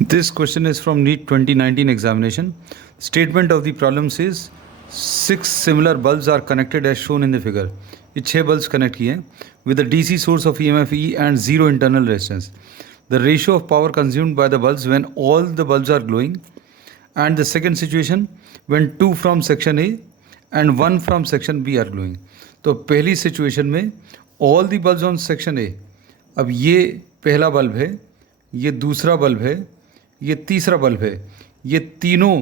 This question is from NEET 2019 examination. Statement of the problem says 6 similar bulbs are connected as shown in the figure. ये 6 bulbs connect किए हैं with a DC source of EMF E and 0 internal resistance. The ratio of power consumed by the bulbs when all the bulbs are glowing, and the second situation when 2 from section A and 1 from section B are glowing. तो पहली situation में all the bulbs on section A, अब ये पहला bulb है, ये दूसरा bulb है, ये तीसरा बल्ब है, ये तीनों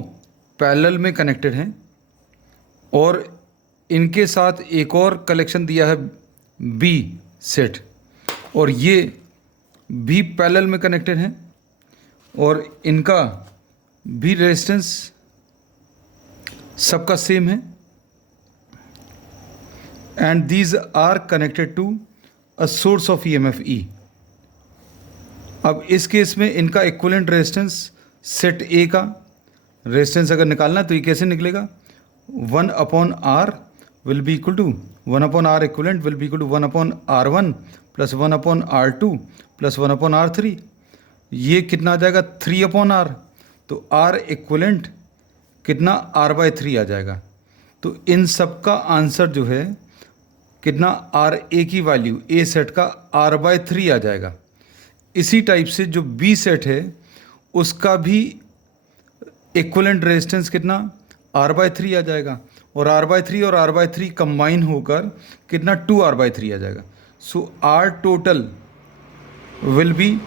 पैरेलल में कनेक्टेड हैं और इनके साथ एक और कलेक्शन दिया है बी सेट और ये भी पैरेलल में कनेक्टेड हैं और इनका भी रेजिस्टेंस सबका सेम है and these are connected to a source of EMF E. अब इस केस में इनका इक्विवेलेंट रेजिस्टेंस सेट ए का रेजिस्टेंस अगर निकालना तो ये कैसे निकलेगा 1/R will be equal to 1/R equivalent will be equal to 1/R1 plus 1/R2 plus 1/R3. ये कितना आ जाएगा 3/R. तो R इक्विवेलेंट कितना R/3 आ जाएगा. तो इन सब का आंसर जो है कितना RA की वैल्यू ए सेट का R/3 आ जाएगा. इसी टाइप से जो बी सेट है उसका भी इक्विवेलेंट रेजिस्टेंस कितना R/3 आ जाएगा और R/3 और R/3 कंबाइन होकर कितना 2R/3 आ जाएगा. सो R total will be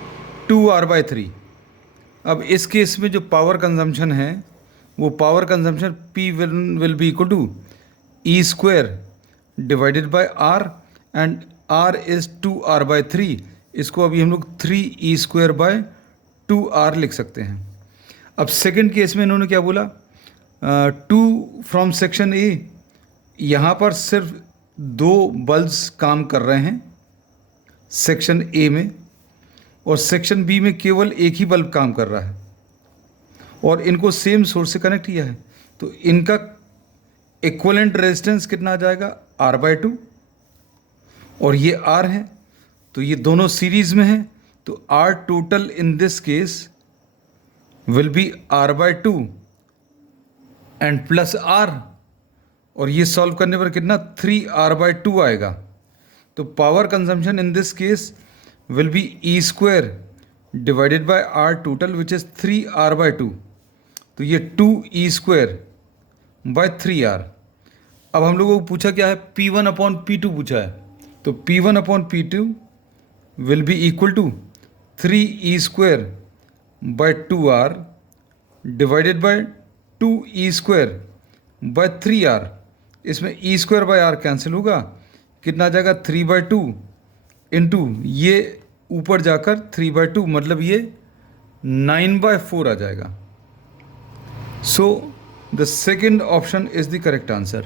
2R/3. अब इस केस में जो पावर कंजम्पशन है वो power consumption P will be equal to E² divided by R and R is 2R/3. इसको अभी हम लोग 3E²/2R लिख सकते हैं. अब सेकंड केस में इन्होंने क्या बोला 2 फ्रॉम सेक्शन ए. यहाँ पर सिर्फ 2 बल्ब्स काम कर रहे हैं सेक्शन ए में और सेक्शन बी में केवल एक ही बल्ब काम कर रहा है और इनको सेम सोर्स से कनेक्ट किया है. तो इनका इक्विवेलेंट रेजिस्टेंस कितना आ जाएगा R/2 और ये R है तो ये दोनों सीरीज में हैं. तो R total in this case will be R/2 and plus R और ये सॉल्व करने पर कितना 3R/2 आएगा. तो power consumption in this case will be E² divided by R total which is 3R/2. तो ये 2E²/3R. अब हम लोगों को पूछा क्या है P1/P2 पूछा है. तो P1/P2 will be equal to 3E²/2R divided by 2E²/3R. इसमें E²/R कैंसिल होगा कितना आ जाएगा 3/2 इंटू ये ऊपर जाकर 3/2 मतलब ये 9/4 आ जाएगा. So the second option is the correct answer.